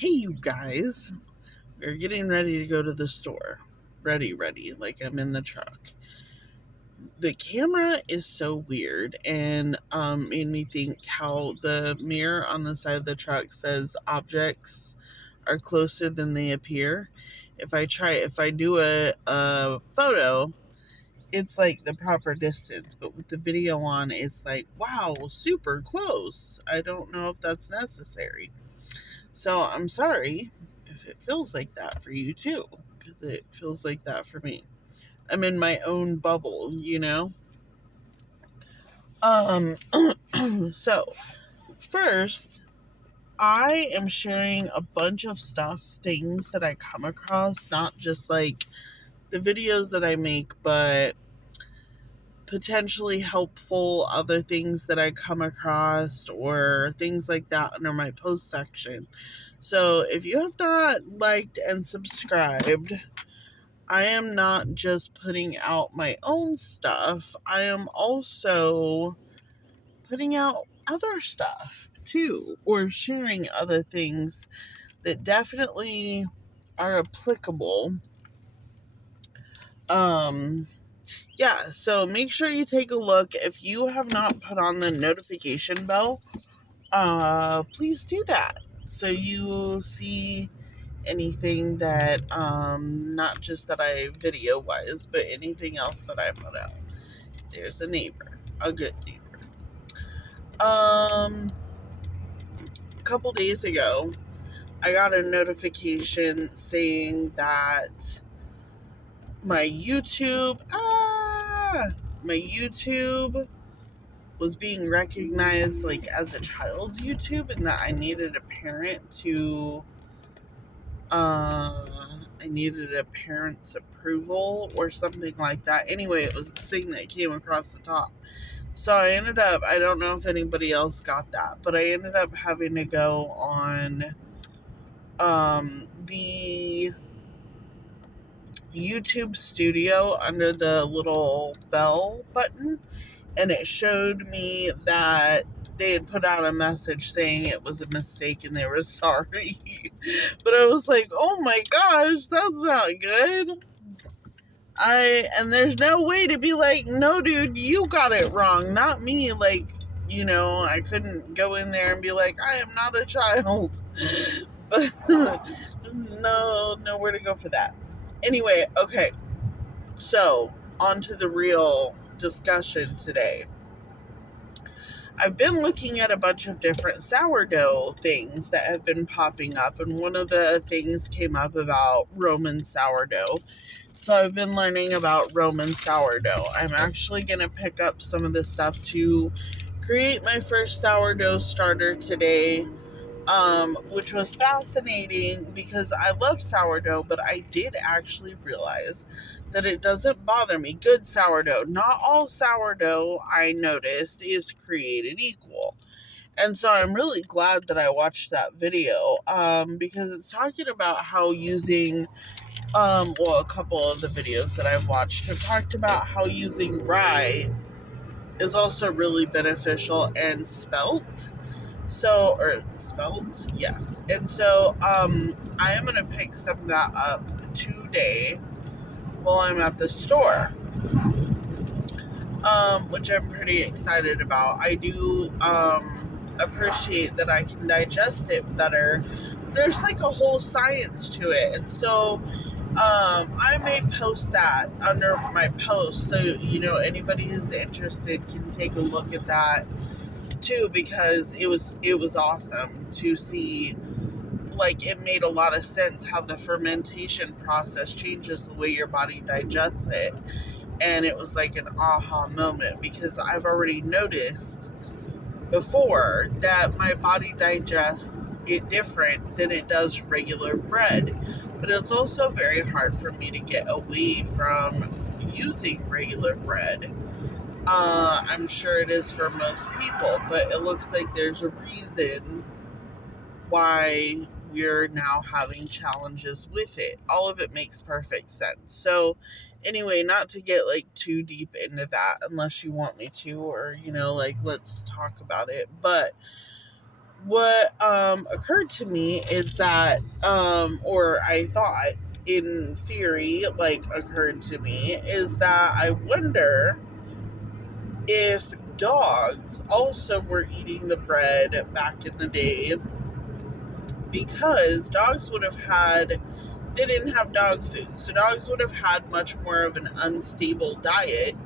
Hey, you guys, we're getting ready to go to the store. Ready, like I'm in the truck. The camera is so weird and made me think how the mirror on the side of the truck says objects are closer than they appear. If I do a photo, it's like the proper distance, but with the video on, it's like, wow, super close. I don't know if that's necessary. So I'm sorry if it feels like that for you too, because it feels like that for me. I'm in my own bubble, you know? Um, so first, I am sharing a bunch of things that I come across, not just like the videos that I make, but potentially helpful other things that I come across or things like that under my post section. So if you have not liked and subscribed, I am not just putting out my own stuff, I am also putting out other stuff too, or sharing other things that definitely are applicable. Um, yeah, so make sure you take a look. If you have not put on the notification bell, please do that so you see anything that not just that I video wise, but anything else that I put out. There's a neighbor, a good neighbor. A couple days ago, I got a notification saying that my YouTube my YouTube was being recognized like as a child's YouTube, and that I needed a parent to I needed a parent's approval or something like that. Anyway, it was this thing that came across the top. So I don't know if anybody else got that, but I ended up having to go on the YouTube studio under the little bell button, and it showed me that they had put out a message saying it was a mistake and they were sorry. But I was like, oh my gosh, that's not good. And there's no way to be like, no, dude, you got it wrong, not me. Like, I couldn't go in there and be like, I am not a child. But no, nowhere to go for that. Anyway, okay. So, on to the real discussion today. I've been looking at a bunch of different sourdough things that have been popping up, and one of the things came up about Roman sourdough. So I've been learning about Roman sourdough. I'm actually going to pick up some of this stuff to create my first sourdough starter today, which was fascinating because I love sourdough, but I did actually realize that it doesn't bother me. Good sourdough. Not all sourdough, I noticed, is created equal. And so I'm really glad that I watched that video, because it's talking about how using, a couple of the videos that I've watched have talked about how using rye is also really beneficial and spelt. So, or spelt, yes. And so, I am going to pick some of that up today while I'm at the store, which I'm pretty excited about. I do, appreciate that I can digest it better. There's like a whole science to it. And so, I may post that under my post so, anybody who's interested can take a look at that too, because it was awesome to see. Like, it made a lot of sense how the fermentation process changes the way your body digests it, and it was like an aha moment, because I've already noticed before that my body digests it different than it does regular bread, but it's also very hard for me to get away from using regular bread. I'm sure it is for most people, but it looks like there's a reason why we're now having challenges with it. All of it makes perfect sense. So, anyway, not to get like too deep into that unless you want me to, or, let's talk about it. But what occurred to me is that, or I thought in theory, like occurred to me, is that I wonder if dogs also were eating the bread back in the day, because dogs would have had, they didn't have dog food, so dogs would have had much more of an unstable diet,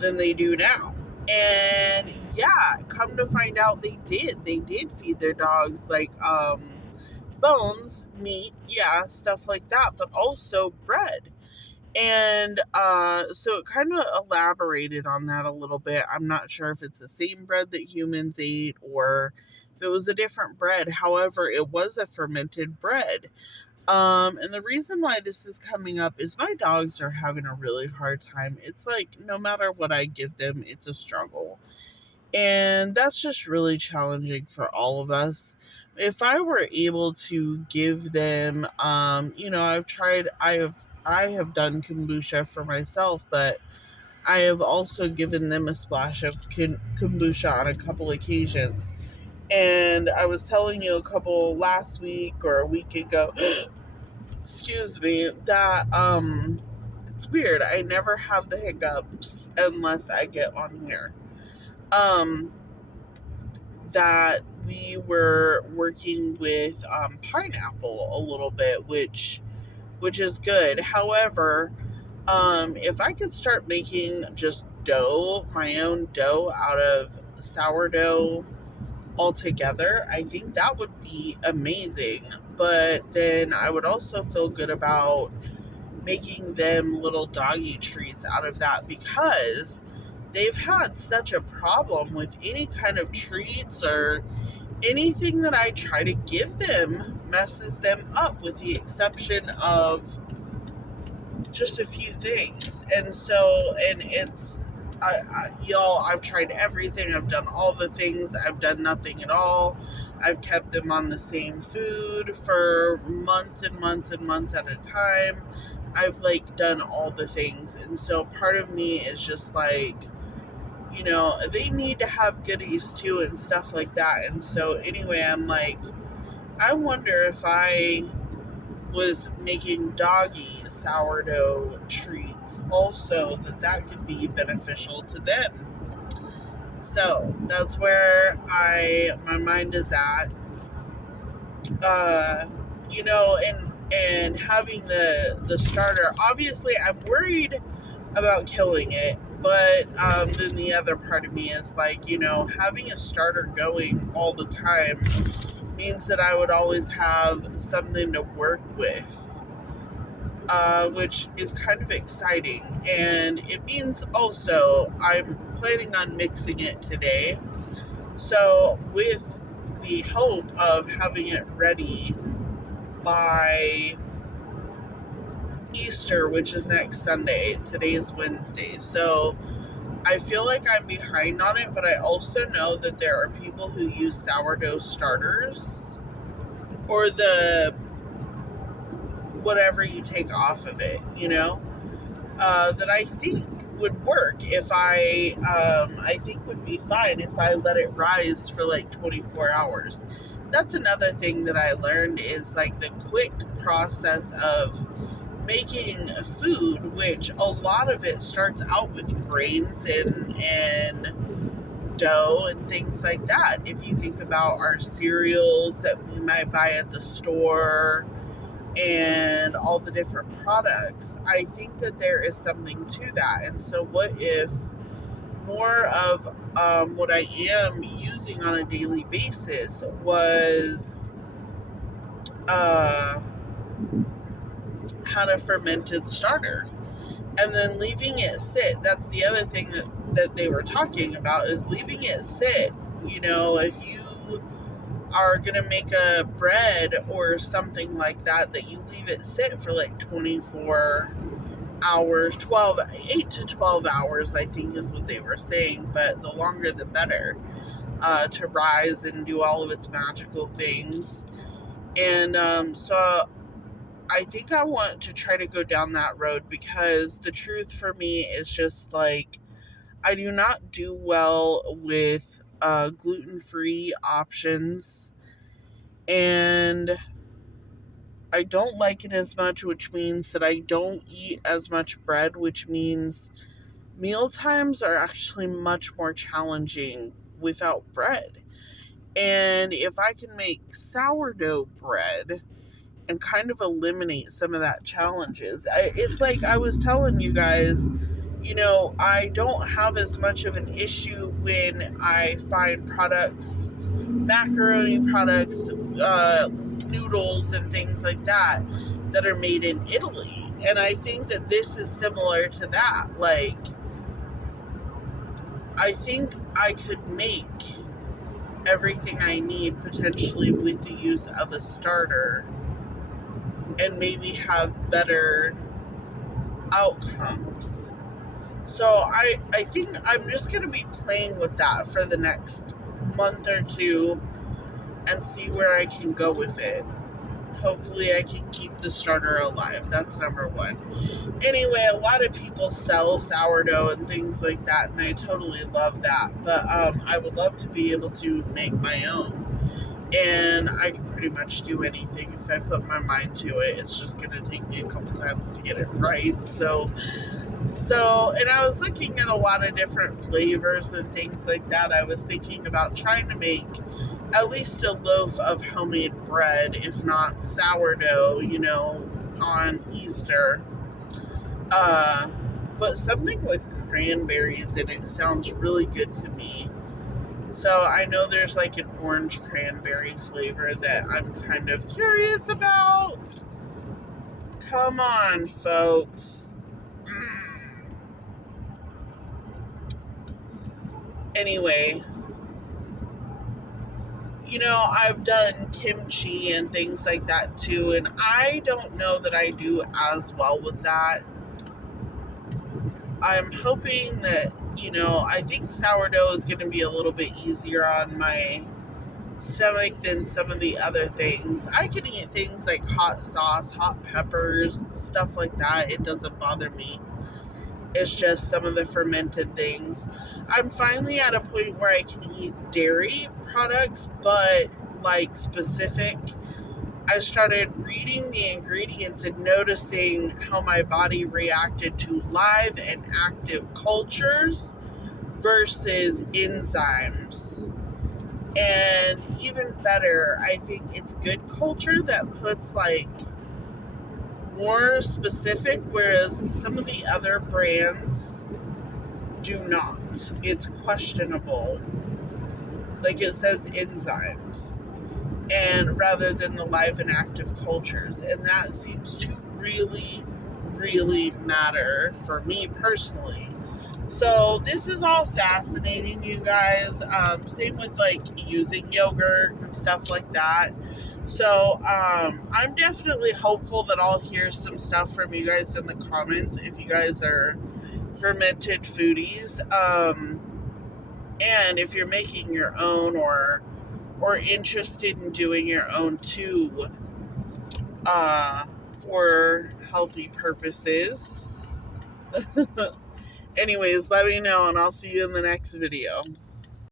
than they do now. And yeah, come to find out, they did feed their dogs like bones, meat, yeah, stuff like that, but also bread. And so it kind of elaborated on that a little bit. I'm not sure if it's the same bread that humans ate or if it was a different bread. However, it was a fermented bread. And the reason why this is coming up is my dogs are having a really hard time. It's like no matter what I give them, it's a struggle. And that's just really challenging for all of us. If I were able to give them, I have done kombucha for myself, but I have also given them a splash of kombucha on a couple occasions. And I was telling you a couple last week or a week ago, excuse me, that it's weird. I never have the hiccups unless I get on here. Um that we were working with pineapple a little bit, which is good. However, if I could start making just dough, my own dough out of sourdough altogether, I think that would be amazing. But then I would also feel good about making them little doggy treats out of that, because they've had such a problem with any kind of treats or anything that I try to give them messes them up, with the exception of just a few things. And so, and it's, y'all, I've tried everything. I've done all the things. I've done nothing at all. I've kept them on the same food for months and months and months at a time. I've like done all the things. And so part of me is just like, they need to have goodies too and stuff like that. And so anyway, I'm like, I wonder if I was making doggy sourdough treats also, that could be beneficial to them. So that's where my mind is at. uh and having the starter, obviously I'm worried about killing it, but then the other part of me is like, having a starter going all the time means that I would always have something to work with, which is kind of exciting. And it means also I'm planning on mixing it today, so with the hope of having it ready by Easter, which is next Sunday. Today is Wednesday. So I feel like I'm behind on it, but I also know that there are people who use sourdough starters, or the whatever you take off of it, that I think would work if I think would be fine if I let it rise for like 24 hours. That's another thing that I learned, is like the quick process of making food, which a lot of it starts out with grains and dough and things like that. If you think about our cereals that we might buy at the store and all the different products, I think that there is something to that. And so what if more of what I am using on a daily basis was had a fermented starter, and then leaving it sit. That's the other thing that they were talking about, is leaving it sit. If you are going to make a bread or something like that you leave it sit for like 24 hours, 8 to 12 hours, I think is what they were saying, but the longer the better, to rise and do all of its magical things. And so I think I want to try to go down that road, because the truth for me is just like, I do not do well with gluten-free options, and I don't like it as much, which means that I don't eat as much bread, which means meal times are actually much more challenging without bread. And if I can make sourdough bread and kind of eliminate some of that challenges, it's like I was telling you guys, I don't have as much of an issue when I find products, macaroni products, noodles, and things like that that are made in Italy. And I think that this is similar to that. Like, I think I could make everything I need potentially with the use of a starter and maybe have better outcomes. So I think I'm just going to be playing with that for the next month or two and see where I can go with it. Hopefully I can keep the starter alive. That's number one. Anyway, a lot of people sell sourdough and things like that, and I totally love that. But I would love to be able to make my own. And I can pretty much do anything if I put my mind to it. It's just going to take me a couple times to get it right. So, and I was looking at a lot of different flavors and things like that. I was thinking about trying to make at least a loaf of homemade bread, if not sourdough, on Easter. But something with cranberries in it sounds really good to me. So I know there's like an orange cranberry flavor that I'm kind of curious about. Come on, folks. Anyway, I've done kimchi and things like that too, and I don't know that I do as well with that. I'm hoping that, I think sourdough is going to be a little bit easier on my stomach than some of the other things. I can eat things like hot sauce, hot peppers, stuff like that. It doesn't bother me. It's just some of the fermented things. I'm finally at a point where I can eat dairy products, but like specific. I started reading the ingredients and noticing how my body reacted to live and active cultures versus enzymes. And even better, I think it's good culture that puts like more specific, whereas some of the other brands do not. It's questionable. Like it says enzymes, and rather than the live and active cultures. And that seems to really, really matter for me personally. So this is all fascinating, you guys. Same with like using yogurt and stuff like that. So I'm definitely hopeful that I'll hear some stuff from you guys in the comments if you guys are fermented foodies. And if you're making your own or interested in doing your own too, for healthy purposes. Anyways, let me know and I'll see you in the next video.